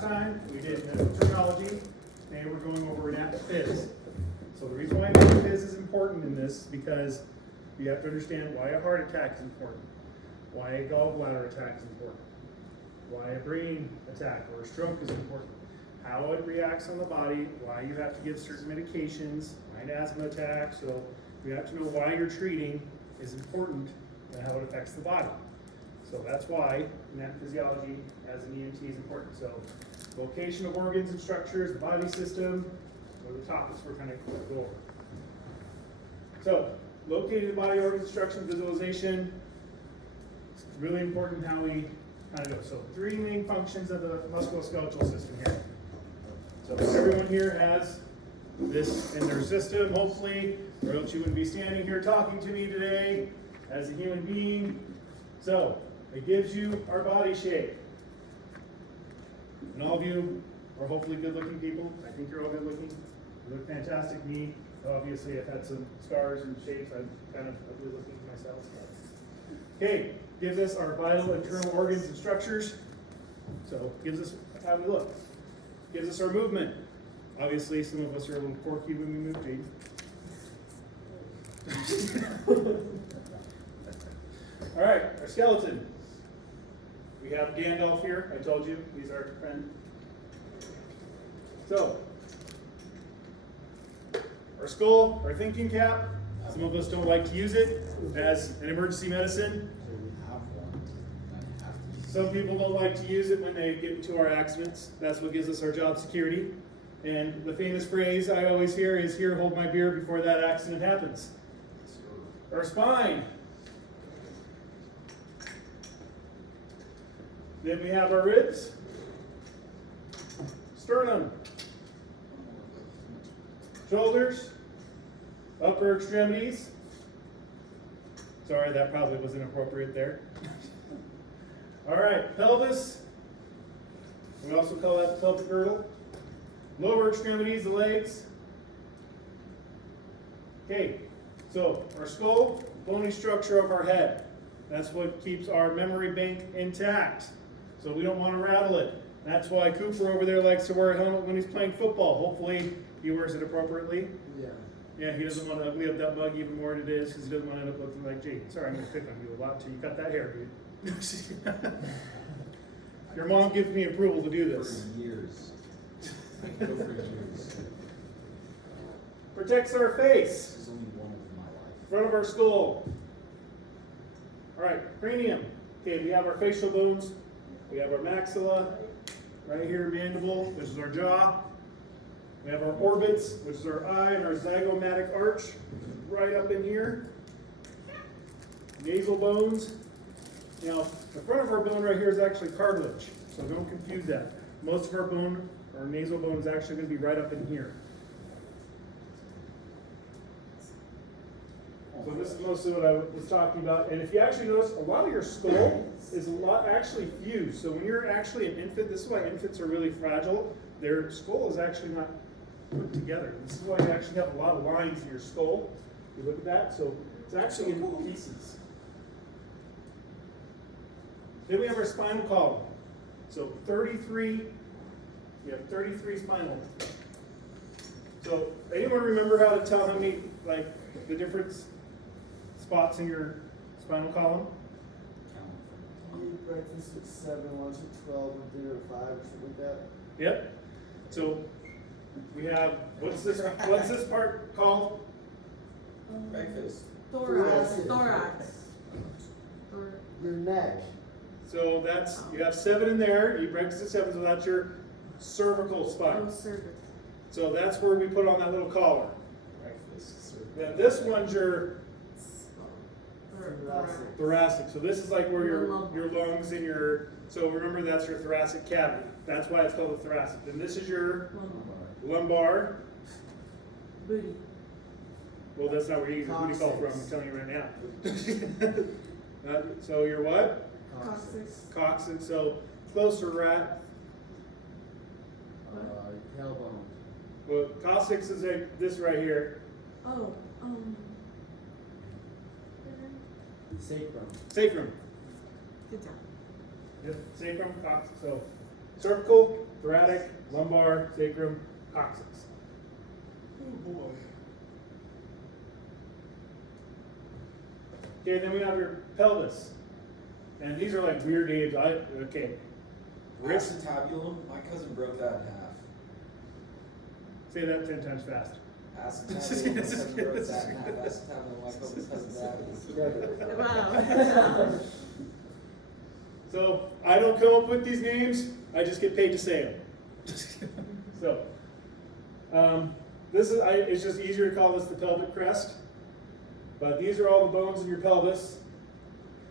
last time we did medical terminology, and we're going over anaphysiology. So the reason why anaphysiology is important in this is because you have to understand why a heart attack is important, why a gallbladder attack is important, why a brain attack or a stroke is important, how it reacts on the body, why you have to give certain medications, why an asthma attack. So you have to know why you're treating is important and how it affects the body. So that's why physiology as an EMT is important. So location of organs and structures, the body system, are the topics we're kind of going to go over. So locating the body, organs, structure, and visualization. It's really important how we kind of go. So three main functions of the musculoskeletal system here. So everyone here has this in their system, hopefully, or else you wouldn't be standing here talking to me today as a human being. So it gives you our body shape. And all of you are hopefully good-looking people. I think you're all good-looking. You look fantastic. Me, obviously, I've had some scars and shapes. I'm kind of ugly-looking myself. Okay, gives us our vital internal organs and structures. So gives us how we look. Gives us our movement. Obviously, some of us are a little quirky when we move, Jaden. All right, our skeleton. We have Gandalf here. I told you, he's our friend. So, our skull, our thinking cap. Some of us don't like to use it as an emergency medicine. Some people don't like to use it when they get into our accidents. That's what gives us our job security. And the famous phrase I always hear is, "Here, hold my beer before that accident happens." Our spine. Then we have our ribs, sternum, shoulders, upper extremities. Sorry, that probably was inappropriate there. All right, pelvis. We also call that the pelvic girdle. Lower extremities, the legs. Okay, so our skull, bony structure of our head. That's what keeps our memory bank intact. So we don't want to rattle it. That's why Cooper over there likes to wear a helmet when he's playing football. Hopefully he wears it appropriately. Yeah. Yeah, he doesn't want to ugly up that bug even more than it is because he doesn't want to end up looking like Jake. Sorry, I'm going to pick on you a lot till you cut that hair, dude. Your mom gives me approval to do this. For years. Go for years. Protects our face. There's only one of my life. Front of our skull. All right, cranium. Okay, we have our facial bones. We have our maxilla, right here, mandible, which is our jaw. We have our orbits, which is our eye, and our zygomatic arch, right up in here. Nasal bones. Now, the front of our bone right here is actually cartilage, so don't confuse that. Most of our bone, our nasal bone, is actually going to be right up in here. So this is mostly what I was talking about. And if you actually notice, a lot of your skull is a lot actually fused. So when you're actually an infant, this is why infants are really fragile. Their skull is actually not put together. This is why you actually have a lot of lines in your skull. You look at that. So it's actually in pieces. Then we have our spinal column. So 33, we have 33 spinal. So anyone remember how to tell how many, like, the different spots in your spinal column? Eat breakfast at 7, lunch at 12, and dinner at 5, or something like that. Yep. So we have, what's this part called? Breakfast. Thorax. Your neck. So that's, you have 7 in there, you breakfast at 7, so that's your cervical spine. Oh, cervix. So that's where we put on that little collar. Breakfast. Then this one's your Thoracic. thoracic. So this is like where your lungs and your, so remember that's your thoracic cavity. That's why it's called the thoracic. Then this is your lumbar. Booty. Well, that's not where you get your booty call from, I'm telling you right now. So your what? Coccyx. Coccyx. So closer, right? Tailbone. Well, coccyx is like this right here. Oh, Sacrum. Sacrum. good job. Yep. Sacrum, coccyx. So cervical, thoracic, lumbar, sacrum, coccyx. Oh boy. Okay, then we have your pelvis. And these are like weird names. Okay. Ribs. Acetabulum, my cousin broke that in half. Say that 10 times fast. Acetabulum, my cousin broke that in half. Acetabulum, my cousin's daddy. Wow. So I don't come up with these names. I just get paid to say them. So this is it's just easier to call this the pelvic crest. But these are all the bones in your pelvis: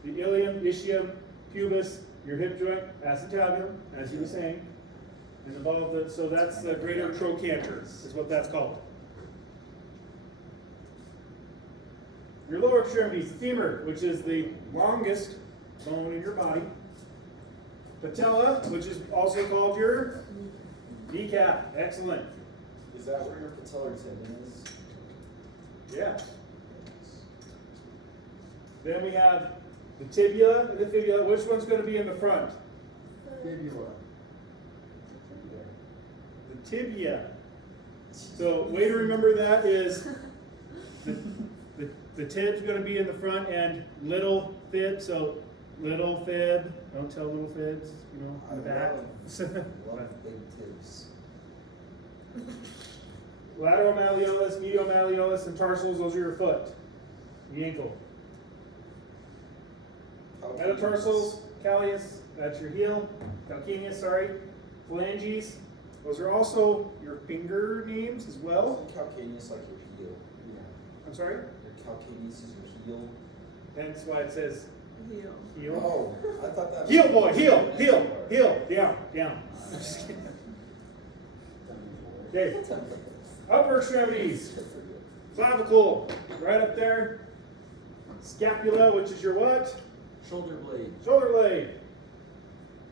the ilium, ischium, pubis, your hip joint, acetabulum, as you were saying, and above the, so that's the greater trochanter, is what that's called. Your lower extremities, femur, which is the longest bone in your body. Patella, which is also called your kneecap. Excellent. Is that where your patellar tendon is? Yeah. Then we have the tibia and the fibula. Which one's going to be in the front? Fibula. The tibia. So way to remember that is the tib's going to be in the front and little fib. So little fib. Don't tell little fibs, you know, in the back. Love big tips. Lateral malleolus, medial malleolus, and tarsals. Those are your foot, the ankle. Metatarsals, calcaneus, that's your heel. Calcaneus, sorry. Phalanges, those are also your finger names as well. Isn't calcaneus like your heel? Yeah. I'm sorry? Your calcaneus is your heel. That's why it says Heel. heel. Oh, I thought that. Heel, boy, heel, heel, heel, down, down. Just kidding. Okay, upper extremities. Clavicle, right up there. Scapula, which is your what? Shoulder blade. Shoulder blade.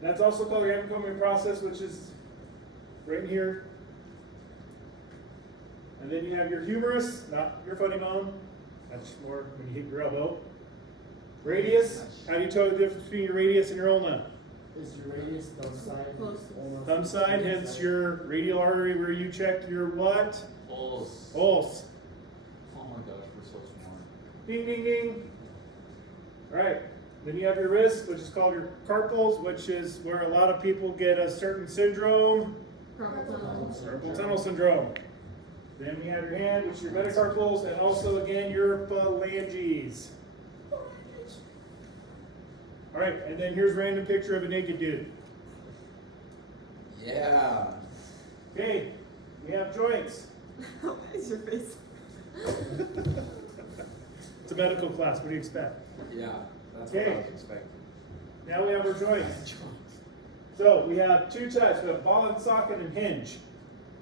That's also called your anacomic process, which is right in here. And then you have your humerus, not your funny bone. That's more when you hit your elbow. Radius. How do you tell the difference between your radius and your ulna? Is your radius thumb side? Closest. Ulna- Thumb side, hence your radial artery where you check your what? Pulse. Pulse. Oh my gosh, we're so smart. Ding, ding, ding. All right. Then you have your wrist, which is called your carpals, which is where a lot of people get a certain syndrome, Carpal tunnel. carpal tunnel syndrome. Then you have your hand, which is your metacarpals, and also again your phalanges. All right, and then here's a random picture of a naked dude. Yeah. Okay, we have joints. Why is your face? It's a medical class. What do you expect? Yeah. That's what I Okay. was expecting. Now we have our joints. So we have two types. We have ball and socket and hinge.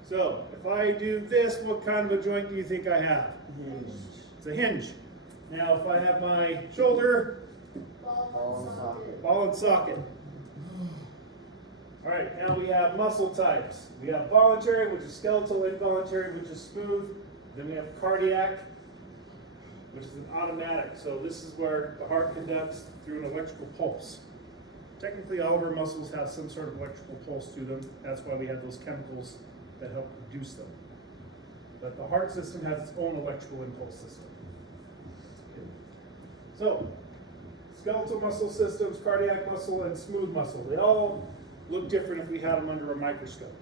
So if I do this, what kind of a joint do you think I have? Hinge. It's a hinge. Now if I have my shoulder, Ball and socket. ball and socket. All right, now we have muscle types. We have voluntary, which is skeletal, involuntary, which is smooth. Then we have cardiac, which is an automatic. So this is where the heart conducts through an electrical pulse. Technically, all of our muscles have some sort of electrical pulse to them. That's why we have those chemicals that help produce them. But the heart system has its own electrical impulse system. So, skeletal muscle systems, cardiac muscle, and smooth muscle. They all look different if we had them under a microscope.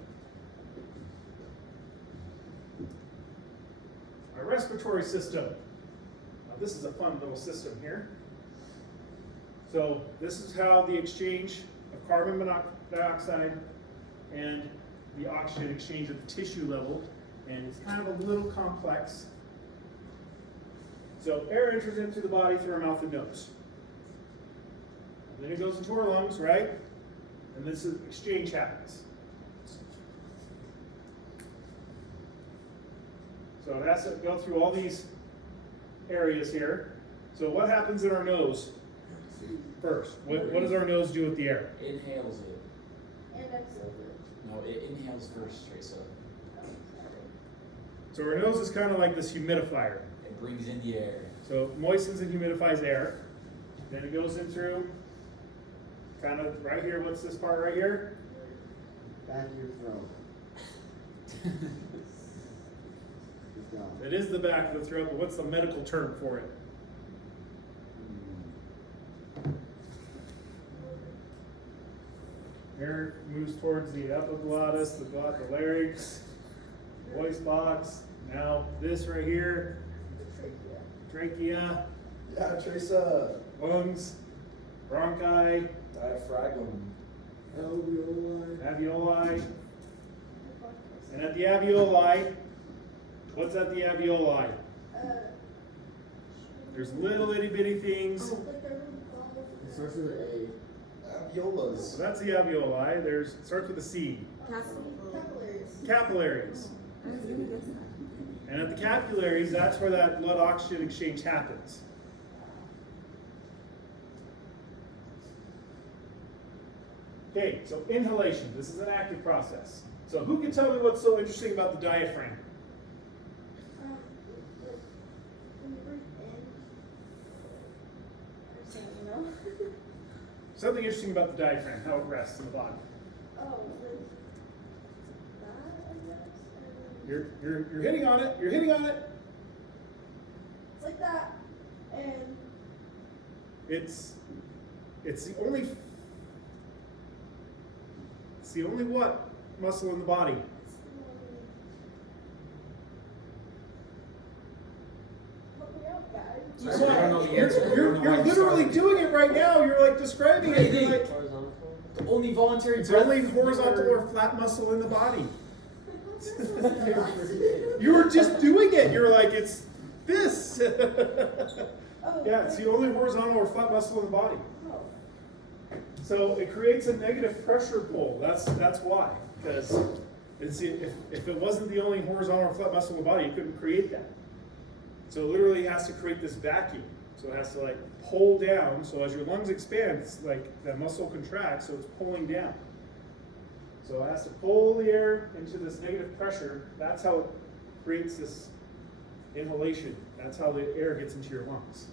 Our respiratory system. Now this is a fun little system here. So this is how the exchange of carbon dioxide and the oxygen exchange at the tissue level, and it's kind of a little complex. So air enters into the body through our mouth and nose. Then it goes into our lungs, right? And this is, exchange happens. So it has to go through all these areas here. So what happens in our nose first? What does our nose do with the air? Inhales it. And exhale. No, it inhales first, Teresa. So our nose is kind of like this humidifier. It brings in the air. So it moistens and humidifies air. Then it goes in through kind of right here. What's this part right here? Back of your throat. Good job. It is the back of the throat, but what's the medical term for it? Air moves towards the epiglottis, the larynx, voice box. Now this right here, trachea, Yeah, Teresa. lungs, bronchi, Diaphragm. Alveoli. alveoli. And at the alveoli, what's at the alveoli? There's little itty bitty things. It starts with an Alveolus. So that's the alveoli. It starts with a C. Capillaries. And at the capillaries, that's where that blood oxygen exchange happens. Okay, so inhalation. This is an active process. So who can tell me what's so interesting about the diaphragm? Something interesting about the diaphragm, how it rests in the body. You're hitting on it. You're hitting on it. It's like that, and It's the only what muscle in the body? help me out, guys. Sorry, I don't know the answer. I don't You're know why you literally started. doing it right now. You're like describing it. You're like, The only voluntary it's breath. only horizontal or flat muscle in the body. You were just doing it. You're like, it's this. Yeah, it's the only horizontal or flat muscle in the body. So it creates a negative pressure pull. That's why. Because if it wasn't the only horizontal or flat muscle in the body, it couldn't create that. So it literally has to create this vacuum. So it has to like pull down. So as your lungs expand, it's like that muscle contracts, so it's pulling down. So it has to pull the air into this negative pressure. That's how it creates this inhalation. That's how the air gets into your lungs.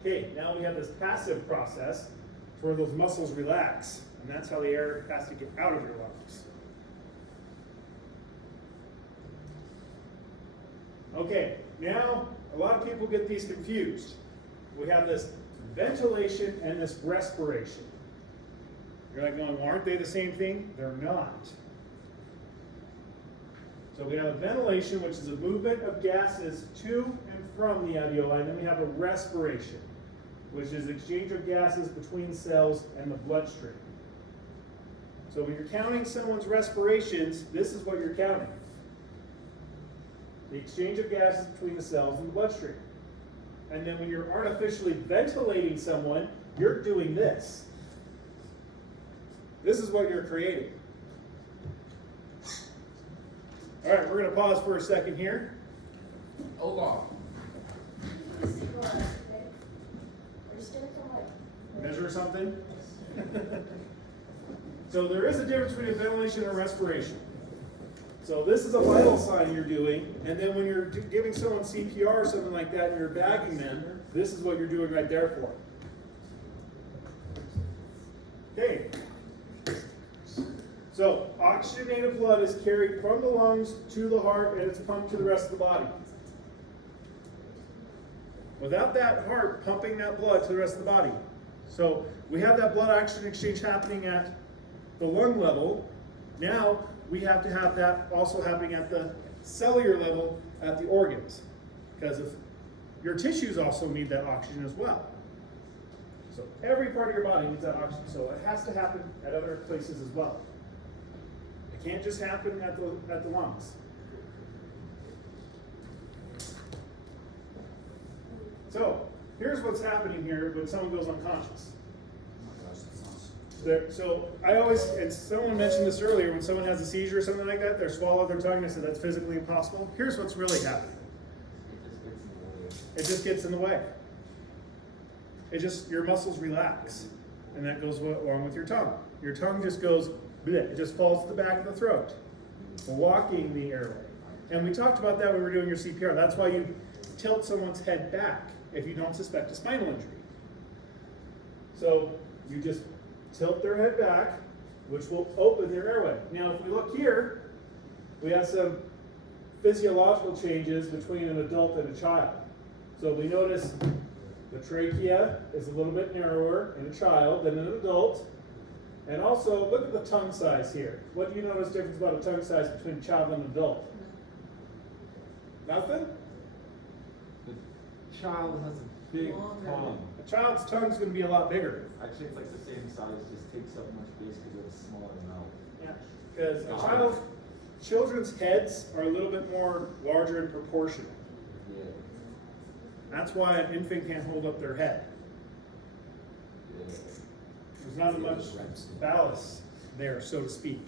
Okay, now we have this passive process where those muscles relax, and that's how the air has to get out of your lungs. Okay, now a lot of people get these confused. We have this ventilation and this respiration. You're like going, well, aren't they the same thing? They're not. So we have ventilation, which is a movement of gases to and from the alveoli, and then we have a respiration, which is exchange of gases between cells and the bloodstream. So when you're counting someone's respirations, this is what you're counting. The exchange of gases between the cells and the bloodstream. And then when you're artificially ventilating someone, you're doing this. This is what you're creating. All right, we're going to pause for a second here. Hola. We're just gonna come up. Measure something. So there is a difference between ventilation and respiration. So this is a vital sign you're doing, and then when you're giving someone CPR or something like that and you're bagging them, this is what you're doing right there for them. Okay. So oxygenated blood is carried from the lungs to the heart and it's pumped to the rest of the body. Without that heart pumping that blood to the rest of the body. So we have that blood oxygen exchange happening at the lung level. Now we have to have that also happening at the cellular level at the organs. Because if your tissues also need that oxygen as well. So every part of your body needs that oxygen. So it has to happen at other places as well. It can't just happen at the lungs. So here's what's happening here when someone goes unconscious. Oh my gosh, that sounds. So I always, and someone mentioned this earlier, when someone has a seizure or something like that, they're swallowed their tongue, they said that's physically impossible. Here's what's really happening. It just gets in the way. Your muscles relax. And that goes along with your tongue. Your tongue just goes, bleh, it just falls to the back of the throat, blocking the airway. And we talked about that when we were doing your CPR. That's why you tilt someone's head back if you don't suspect a spinal injury. So you just tilt their head back, which will open their airway. Now, if we look here, we have some physiological changes between an adult and a child. So we notice the trachea is a little bit narrower in a child than an adult. And also, look at the tongue size here. What do you notice difference about a tongue size between a child and an adult? Nothing? The child has a big Longer. tongue. A child's tongue's going to be a lot bigger. Actually, it's like the same size, just takes up much space because it's smaller mouth. Yeah. Because children's heads are a little bit more larger in proportion. Yeah. That's why an infant can't hold up their head. Yeah. There's not as much ballast there, so to speak.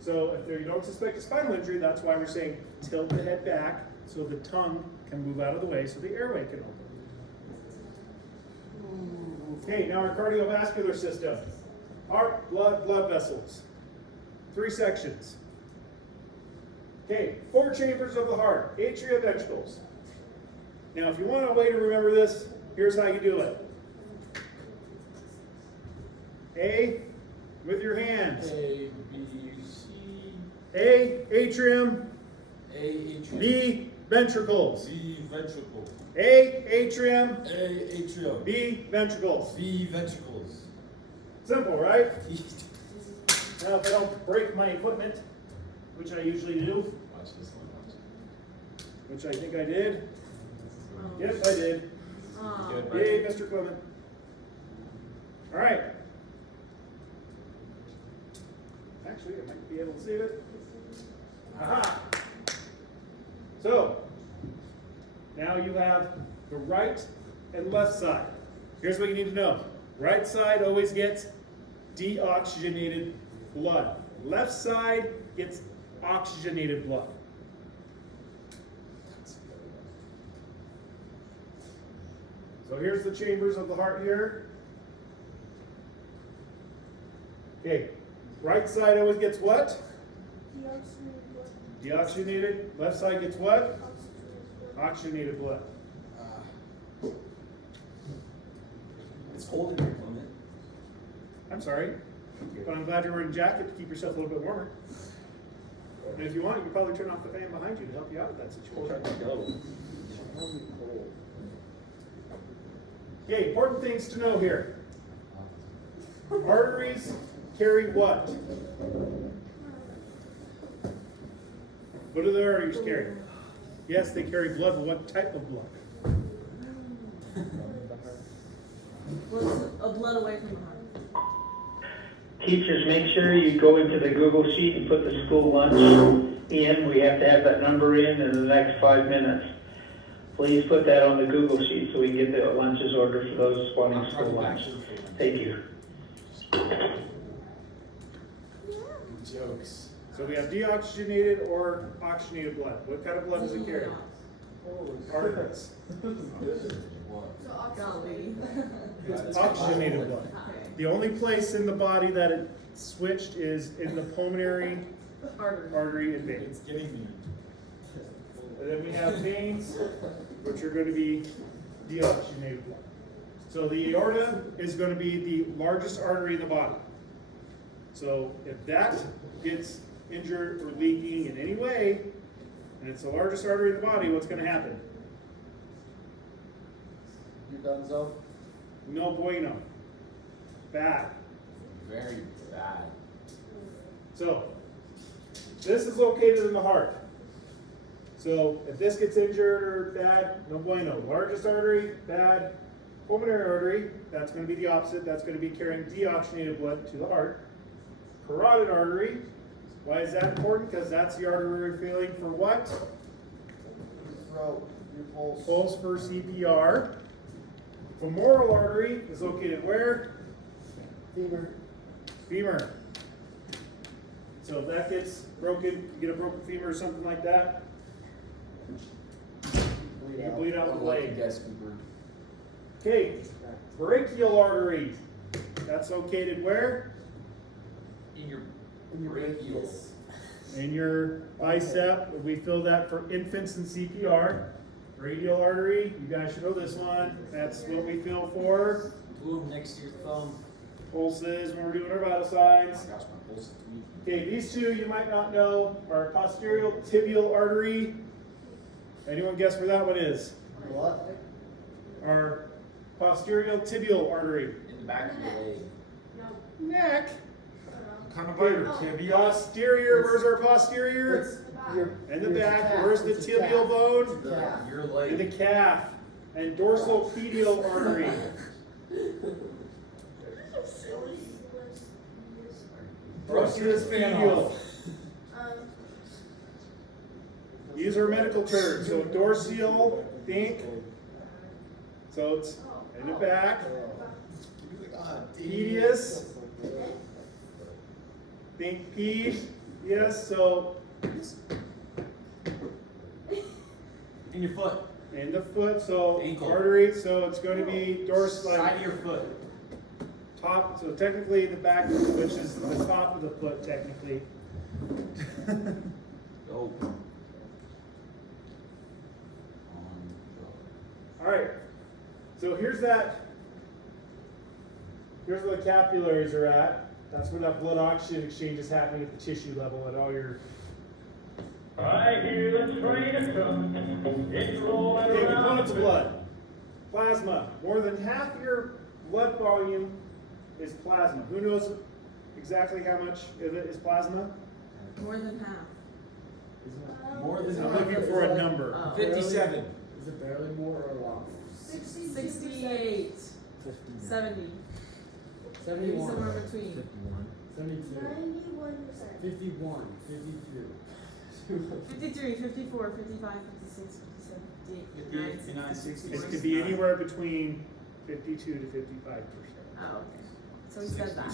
So if you don't suspect a spinal injury, that's why we're saying tilt the head back so the tongue can move out of the way so the airway can open. Okay, now our cardiovascular system. Heart, blood vessels. 3 sections. Okay, 4 chambers of the heart, atria, ventricles. Now if you want a way to remember this, here's how you do it. A, with your hands. A, B, C, A, atrium. A, atrium. B, ventricles. B, ventricle. A, atrium. A, atrium. B, ventricles. B, ventricles. Simple, right? Now if I don't break my equipment, which I usually do, Watch this one, watch. which I think I did. Yes, I did. Good. Yay, Mr. Clement. All right. Actually, I might be able to see it. Aha! So, now you have the right and left side. Here's what you need to know. Right side always gets deoxygenated blood. Left side gets oxygenated blood. So here's the chambers of the heart here. Okay, right side always gets what? Deoxygenated. Left side gets what? Oxygenated blood. It's cold in here, Clement. I'm sorry, but I'm glad you're wearing a jacket to keep yourself a little bit warmer. And if you want, you can probably turn off the fan behind you to help you out with that situation. Okay, important things to know here. Arteries carry what? What do the arteries carry? Yes, they carry blood, but what type of blood? A blood away from the heart. Teachers, make sure you go into the Google Sheet and put the school lunch in. We have to have that number in the next 5 minutes. Please put that on the Google Sheet so we can get the lunches ordered for those wanting school lunch. Thank you. Jokes. So we have deoxygenated or oxygenated blood. What kind of blood does it carry? Arteries. Golly. Oxygenated blood. The only place in the body that it switched is in the pulmonary artery and veins. It's getting me. And then we have veins, which are going to be deoxygenated blood. So the aorta is going to be the largest artery in the body. So if that gets injured or leaking in any way, and it's the largest artery in the body, what's going to happen? You done, so? No bueno. Bad. Very bad. So, this is located in the heart. So, if this gets injured or bad, no bueno. Largest artery, bad. Pulmonary artery, that's going to be the opposite. That's going to be carrying deoxygenated blood to the heart. Carotid artery, why is that important? Because that's the artery we're feeling for what? Your throat, your pulse. Pulse for CPR. Femoral artery is located where? Femur. Femur. So if that gets broken, you get a broken femur or something like that, you bleed out the Lucky leg. guess, Cooper. Okay, brachial artery. That's located where? In your In your brachial. In your bicep. We feel that for infants in CPR. Radial artery, you guys should know this one. That's what we feel for. Boom, next to your thumb. pulses when we're doing our vital Oh signs. my gosh, my pulse is tweaking. Okay, these two you might not know are posterior tibial artery. Anyone guess where that one is? What? Our posterior tibial artery. In the back of your leg. Neck. Kind of by your tibia. Posterior, where's our posterior? It's your. In the your back, calf, where's the it's your tibial calf. bone? Calf. Your In the leg. calf. And dorsal medial artery. Brush your fan medial. off. These are medical terms. So dorsal, think. So it's in the back. Medius. Think ped. Yes, so In your foot. in the foot, so Ankle. artery, so it's going to be dorsal, Side of your foot. top, so technically the back, which is the top of the foot, technically. Oh. Alright, so here's where the capillaries are at. That's where that blood oxygen exchange is happening at the tissue level at all your. I hear the train coming, it's rolling Okay, components of blood. Plasma. More than half your blood volume is plasma. Who knows exactly how much of it is plasma? More than half. More than I'm looking for a number. Oh. 57. Is it barely more or less? 68. 70. Maybe 71. somewhere between. 72. 91%. 51. 52. 53, 54, 55, 56, 57, 58, 59, 60. It could be anywhere between 52 to 55%. Oh, okay. So he said that.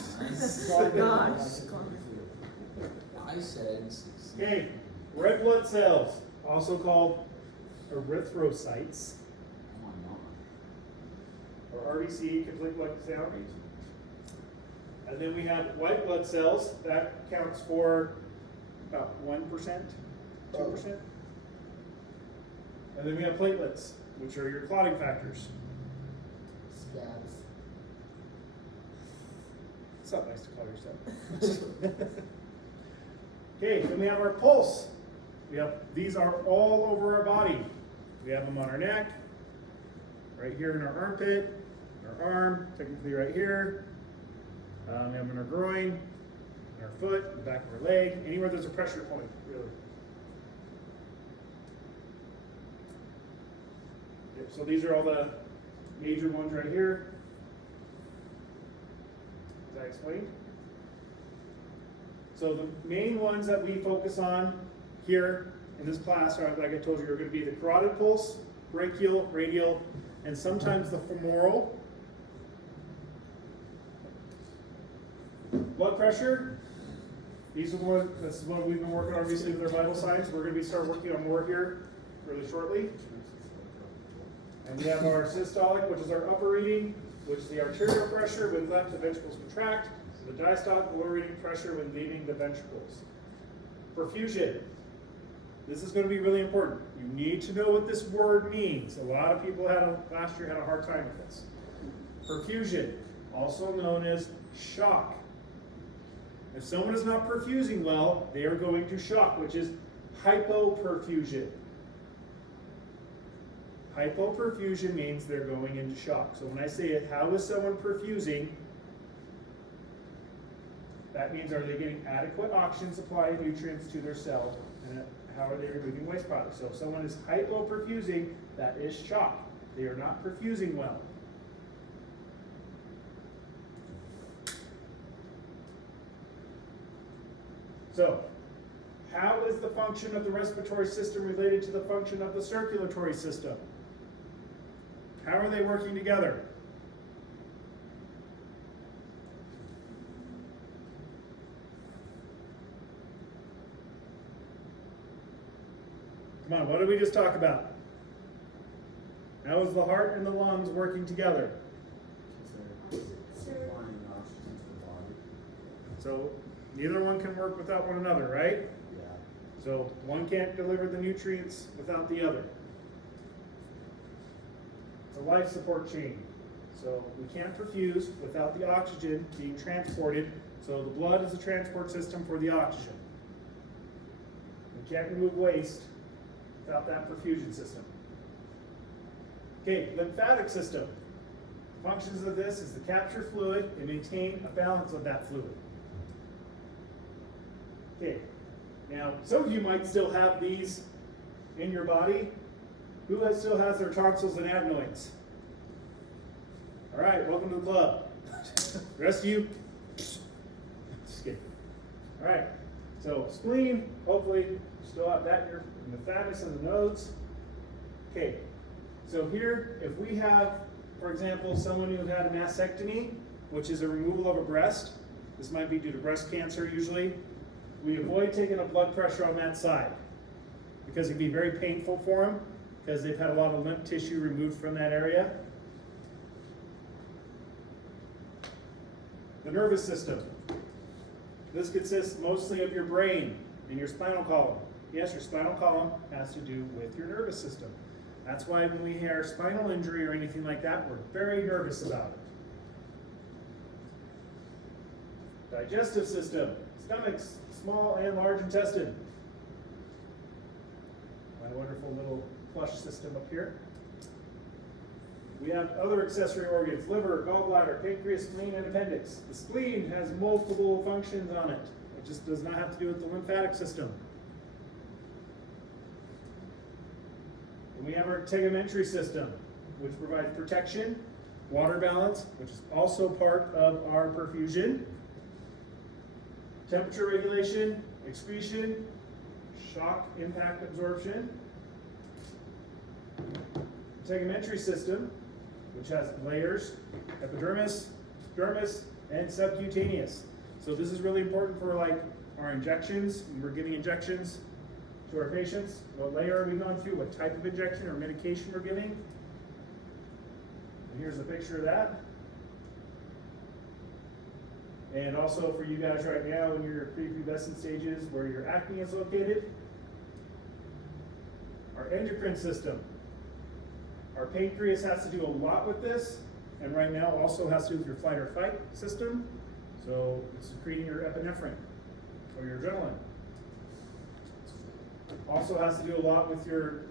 Nice. Gosh. I said 60. Okay, red blood cells, also called erythrocytes, Oh my or RBC, complete blood cell. And then we have white blood cells, that counts for about 1%, 2%. And then we have platelets, which are your clotting factors. Scabs. It's not nice to call yourself. Okay, then we have our pulse. These are all over our body. We have them on our neck, right here in our armpit, our arm, technically right here. We have them in our groin, in our foot, the back of our leg, anywhere there's a pressure point, really. Yep, so these are all the major ones right here. As I explained. So the main ones that we focus on here in this class are, like I told you, are going to be the carotid pulse, brachial, radial, and sometimes the femoral. Blood pressure. These are the ones, this is what we've been working on obviously with our vital signs. We're going to be start working on more here really shortly. And we have our systolic, which is our upper reading, which is the arterial pressure when left the ventricles contract. The diastolic, lower reading pressure when leaving the ventricles. Perfusion. This is going to be really important. You need to know what this word means. A lot of people last year had a hard time with this. Perfusion, also known as shock. If someone is not perfusing well, they are going to shock, which is hypoperfusion. Hypoperfusion means they're going into shock. So when I say it, how is someone perfusing? That means, are they getting adequate oxygen supply and nutrients to their cell? And how are they removing waste products? So if someone is hypoperfusing, that is shock. They are not perfusing well. So, how is the function of the respiratory system related to the function of the circulatory system? How are they working together? Come on, what did we just talk about? How is the heart and the lungs working together? Supplying oxygen to the body. So neither one can work without one another, right? Yeah. So one can't deliver the nutrients without the other. It's a life support chain. So we can't perfuse without the oxygen being transported. So the blood is the transport system for the oxygen. We can't remove waste without that perfusion system. Okay, lymphatic system. Functions of this is to capture fluid and maintain a balance of that fluid. Okay, now some of you might still have these in your body. Who still has their tonsils and adenoids? All right, welcome to the club. The rest of you, just kidding. All right, so spleen, hopefully you still have that in your lymphatic and the nodes. Okay, so here, if we have, for example, someone who had a mastectomy, which is a removal of a breast, this might be due to breast cancer usually, we avoid taking a blood pressure on that side because it'd be very painful for them because they've had a lot of lymph tissue removed from that area. The nervous system. This consists mostly of your brain and your spinal column. Yes, your spinal column has to do with your nervous system. That's why when we hear spinal injury or anything like that, we're very nervous about it. Digestive system. Stomach, small and large intestine. My wonderful little flush system up here. We have other accessory organs, liver, gallbladder, pancreas, spleen, and appendix. The spleen has multiple functions on it. It just does not have to do with the lymphatic system. And we have our tegumentary system, which provides protection, water balance, which is also part of our perfusion, temperature regulation, excretion, shock impact absorption, tegumentary system, which has layers, epidermis, dermis, and subcutaneous. So this is really important for like our injections. When we're giving injections to our patients, what layer are we going through, what type of injection or medication we're giving. And here's a picture of that. And also for you guys right now in your prepubescent stages where your acne is located. Our endocrine system. Our pancreas has to do a lot with this, and right now also has to do with your flight or fight system. So it's secreting your epinephrine or your adrenaline. Also has to do a lot with your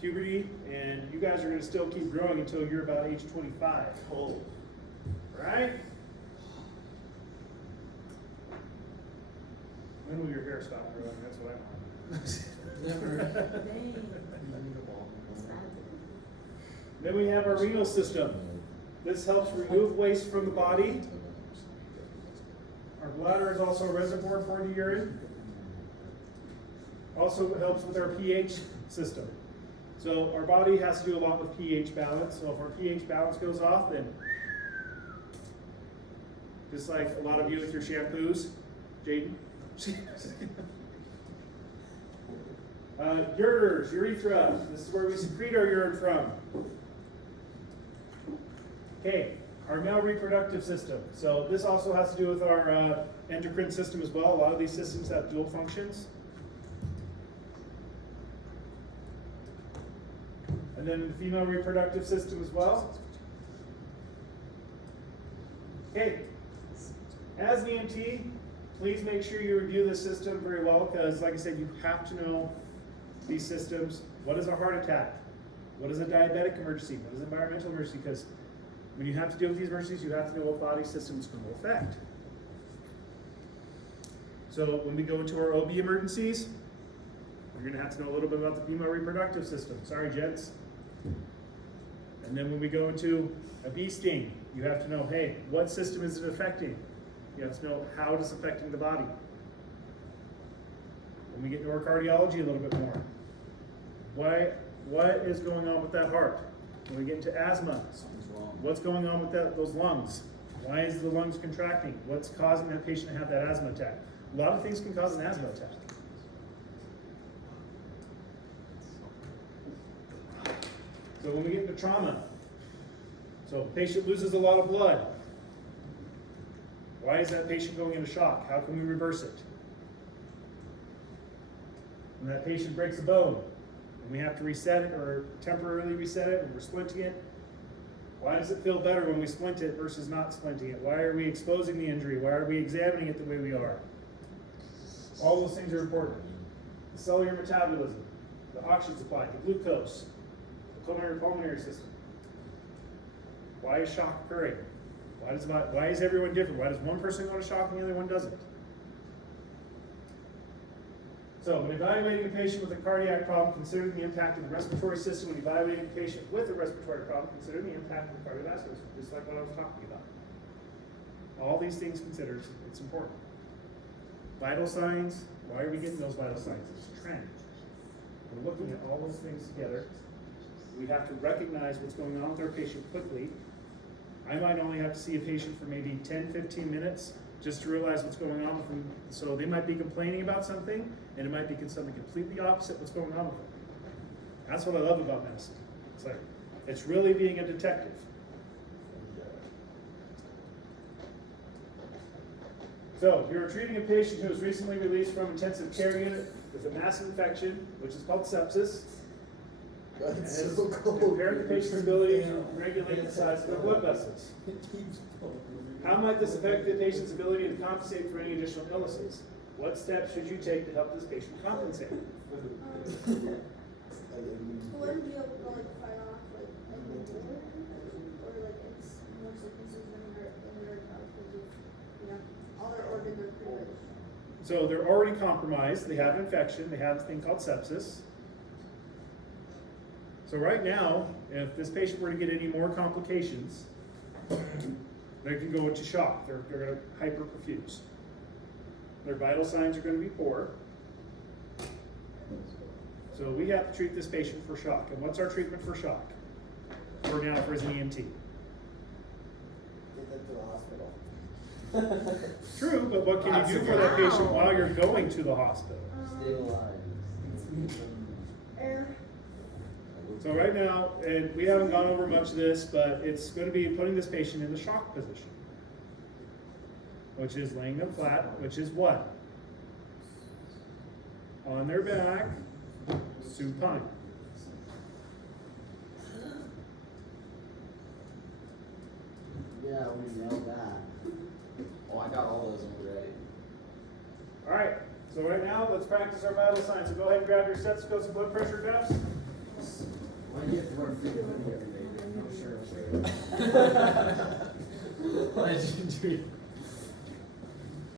puberty, and you guys are going to still keep growing until you're about age 25. Oh. Right? When will your hair stop growing? That's what I want. Never. Then we have our renal system. This helps remove waste from the body. Our bladder is also a reservoir for the urine. Also helps with our pH system. So our body has to do a lot with pH balance. So if our pH balance goes off, then just like a lot of you with your shampoos, Jaden. Ureters, urethra. This is where we secrete our urine from. Okay, our male reproductive system. So this also has to do with our endocrine system as well. A lot of these systems have dual functions. And then the female reproductive system as well. Okay, as an EMT, please make sure you review this system very well because, like I said, you have to know these systems. What is a heart attack? What is a diabetic emergency? What is an environmental emergency? Because when you have to deal with these emergencies, you have to know what body system it's going to affect. So when we go into our OB emergencies, we're going to have to know a little bit about the female reproductive system. Sorry, gents. And then when we go into a bee sting, you have to know, hey, what system is it affecting? You have to know how it's affecting the body. When we get into our cardiology a little bit more, what is going on with that heart? When we get into asthma, what's going on with those lungs? Why is the lungs contracting? What's causing that patient to have that asthma attack? A lot of things can cause an asthma attack. So when we get into trauma, so patient loses a lot of blood. Why is that patient going into shock? How can we reverse it? When that patient breaks a bone, and we have to reset it or temporarily reset it, and we're splinting it, Why does it feel better when we splint it versus not splinting it? Why are we exposing the injury? Why are we examining it the way we are? All those things are important. The cellular metabolism, the oxygen supply, the glucose, the pulmonary system. Why is shock occurring? Why is everyone different? Why does one person go to shock and the other one doesn't? So, when evaluating a patient with a cardiac problem, consider the impact of the respiratory system. When evaluating a patient with a respiratory problem, consider the impact of the cardiovascular system, just like what I was talking about. All these things considered, it's important. Vital signs, why are we getting those vital signs? It's a trend. We're looking at all those things together. We have to recognize what's going on with our patient quickly. I might only have to see a patient for maybe 10, 15 minutes just to realize what's going on with them. So they might be complaining about something, and it might be something completely opposite what's going on with them. That's what I love about medicine. It's like, it's really being a detective. So, you're treating a patient who was recently released from intensive care unit with a massive infection, which is called sepsis. And That's has so cold. impaired the patient's ability to regulate the size of their blood vessels. How might this affect the patient's ability to compensate for any additional illnesses? What steps should you take to help this patient compensate? When do you go like fight off like the war? Or like it's more sicknesses than their because you know, all their organs are pretty much. So they're already compromised, they have an infection, they have a thing called sepsis. So right now, if this patient were to get any more complications, they can go into shock. They're going to hyperperfuse. Their vital signs are going to be poor. So we have to treat this patient for shock. And what's our treatment for shock? For now, for as an EMT. Get them to the hospital. True, but what can you do for that patient while you're going to the hospital? Stay alive. Air. So right now, and we haven't gone over much of this, but it's going to be putting this patient in the shock position, which is laying them flat, which is what? On their back, supine. Yeah, we nailed that. Oh, I got all those already. All right, so right now, let's practice our vital signs. So go ahead and grab your stethoscopes and blood pressure cuffs. I get to run freaking every day, I'm not sure. Legendary.